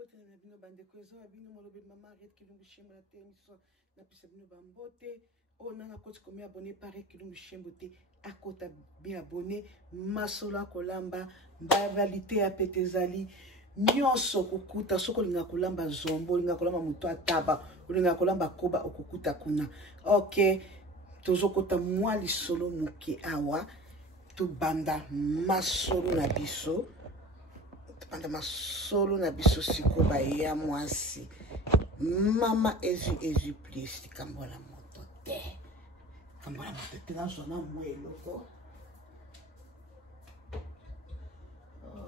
mbote na bino bandeko eza bino molobe mama arrête kilungu shembo na termiso na pisa bino bambote o nana koti komi abonné pare kilungu shembo te akota bien abonné masola kolamba mbaralité ya petezali nyonso kukuta soko linga kolamba zombo linga kolamba muto ataba linga kolamba koba okukuta kuna ok tozokota mwa lisolo muke awa tubanda masolo na biso tubanda masolo na biso sikoba ya mwasi mama ezu please kambola moto te na zona mweloko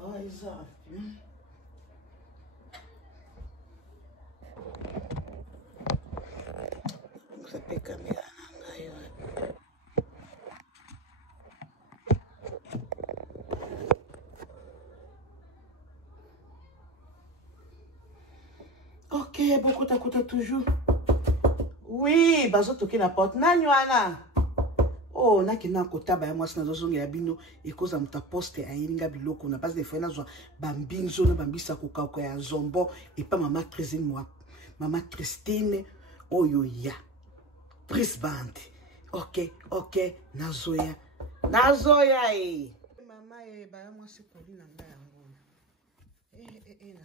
oh eza Msape kamera nangayo. Ok, beaucoup t'accouta toujours. Oui, bazo toke la porte. Nanywana. Oh, na kina kota ba moi sina zozonga ya bino ekoza muta poste ayiringa biloko na base de fois na zo bambinzo na bambisa kokauka ya zombo et pas maman Christine oyo ya. Pris band. Ok. Nazoya Mama ba moi se koli na nga yango. Na.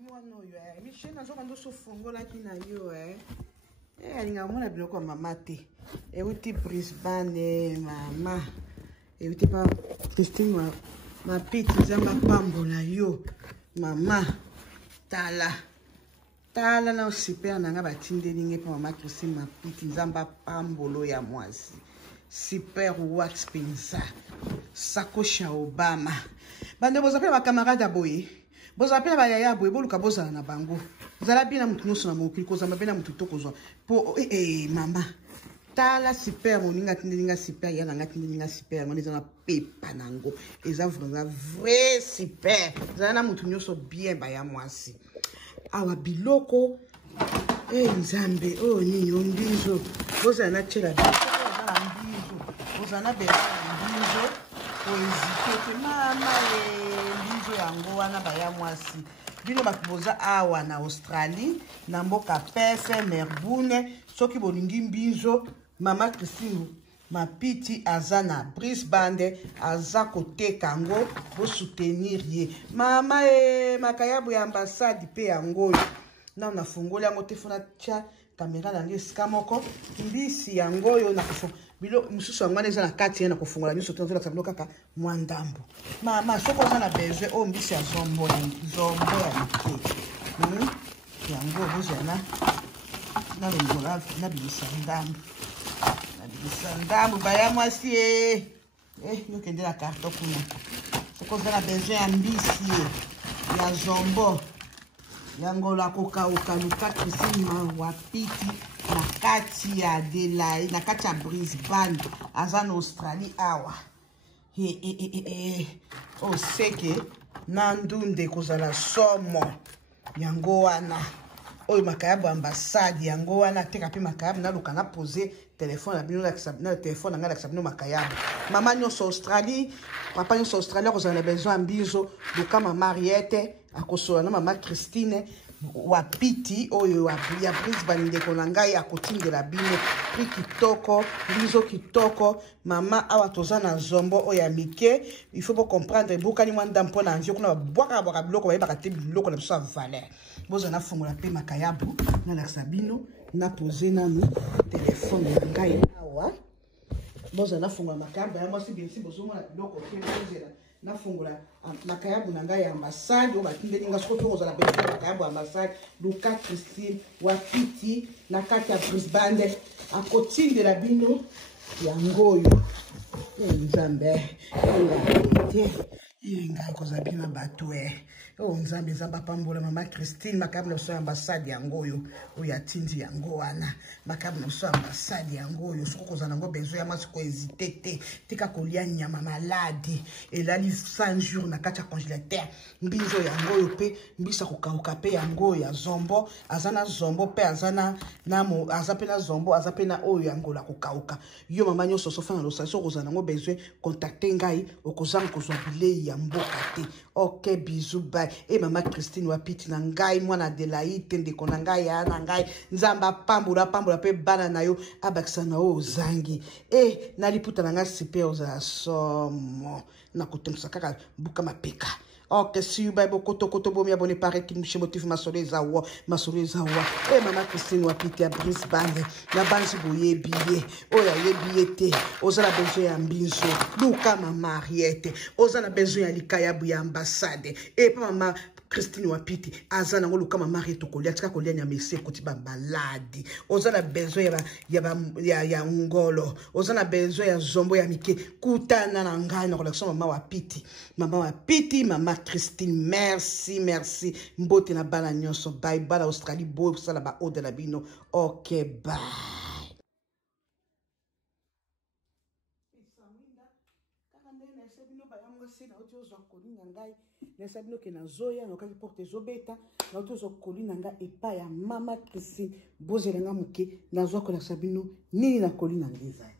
Moi no yo Michel na zo kando so fongola kina yo alinga mona biloko mama te. Euti Pris band mama. Euti pa Christine ma piti zamba pambola yo. Mama Tala na super nanga batinde ninge pa mama Christine ma piti zamba pambolo ya mwasi. Super wax pensa. Sakosha Obama. Bande bozapela ba camarade boye. Bozapela ba yaya boye boluka bozala na bango. Zala bina mutu nyonso na mokili kozamba bena mutu to kozwa. Po mama. Tala super moninga tindelinga super ya nanga tindelinga super ngone zana pepa nango. Eza vrai super. Zala na mutu nyonso bien ba ya mwasi. Awa biloko nzambe nini ondizo bozana na chela biso bozana beza ndizo oezite mama ndizo yango wana baya mwasi bino bakuboza awa na Australie na mboka Perth Melbourne soki bolingi mbinzo mama Christine mapiti azana Brisbane aza koteka yango bo soutenir ye mama makayabu ya ambassade pe yango na nafungola yango tefona cha kamera nange skamoko mbisi yango yo na kufo bilo mususu yango eza na kati na kufungola nyoso tonzo la sabilo kaka mwandambo mama soko za na besoin o mbisi ya zombo ya mike yango bozana na longola na bilisa ndambo Sandamu baya mwasi yo kende la karto kuna soko za na besoin ya mbisi ya zombo yango la kokauka luka Christine wapiti na kati ya Adelaide na kati ya Brisbane aza na Australie awa seke na ndunde kozala somo yango wana oyo makayabu ambassade yango wana teka pe makayabu na luka na poser téléphone na bino na téléphone nga la sabino makayabu mama nyonso Australie papa nyonso Australie kozala na besoin mbizo luka mama Mariette akosola na mama Christine wapiti oyo ya Brisbane ndeko na ngai akotindela bino prix kitoko mbizo kitoko mama awa toza na zombo oyo ya mike il faut pas comprendre bukani mwanda mpona nzio kuna bwaka biloko bayebaka te biloko na biso ya valeur boza na fungola pe makayabu na la sabino na poser nanu téléphone na ngai awa boza na fungola makayabu ya mwasi bien si bozomona biloko te bozela na fungola makayabu na ngai ya ambassade o batindeli nga soko toza na besoin makayabu ambassade luka Christine wapiti na kati ya Brisbane akotindela bino yangoyo nzambe ngai koza bino bato nzambe zamba pambola mama Christine makabu na so ambassade yango oyo atindi yango wana makabu na so ambassade yango oyo soko koza nango besoin ya mwasi ko hésiter te tika kolia nyama maladi elali 100 jours na kati ya congélateur mbinzo yango oyo pe mbisa kokauka pe yango ya zombo azana zombo pe azana namo azapena zombo azapena oyo yango la kokauka yo mama nyonso so fana lo sa so koza nango besoin contacter ngai okozanga kozwa bilei ya mboka te. Ok, bisous, bye. Et maman Christine wapiti na ngai, mwana Adelaide, ndeko na ngai, ya na ngai, nzamba pambula pe bana na yo, abakisa na o zangi. Naliputa na ngai sipe oza somo. Na kutemsa kaka buka mapeka. Ok, si you bible koto bomi abonné pare ki mouche motif masoleza wa. Maman Christine wapiti ya Brisbane. Na banzi boye biye. Oya ye biye te. Oza la besoin ya mbinzo. Luka mama Ariete. Oza la besoin ya likaya bu ya ambassade. Pa maman Christine wapiti azana ngoluka mama Ariete kolia tika kolia nya mese koti ba maladi. Oza la besoin ya ngolo. Oza la besoin ya zombo ya mike. Kutana na ngai na collection mama wapiti. Mama Christine, merci. Mbote na bana nyonso, bye, bala Australie, boy, sala ba o de la bino. Ok, bye. Nesabino ke na zoya no kaki porte zobeta na otozo kolina nga epa ya mama Christine bozelanga muke na zwa ko na sabino nini na kolina ngezani.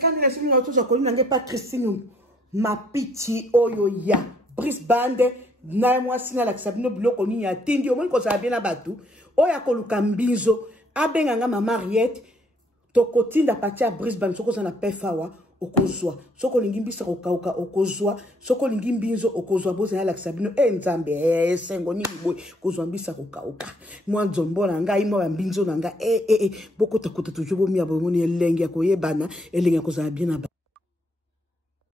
Quand il a signé autour de Colline, il n'y a pas Christine, ma piti oyo ya Brisbane, na moi sina la sabino bloc on y a tindi au moins qu'on s'est bien abattu. Oya koluka mbinzo, abenganga ma Mariette, to kotinda patia Brisbane, soko na pefawa. Okozwa soko lingimbisa okauka okozwa soko lingimbinzo okozwa boza la sabino nzambe sengo ni boy kozwa mbisa okauka mwa nzombo na ngai mwa mbinzo na nga boko takota toujours bomi abomoni elenge ya koyebana elenge ya kozala bien na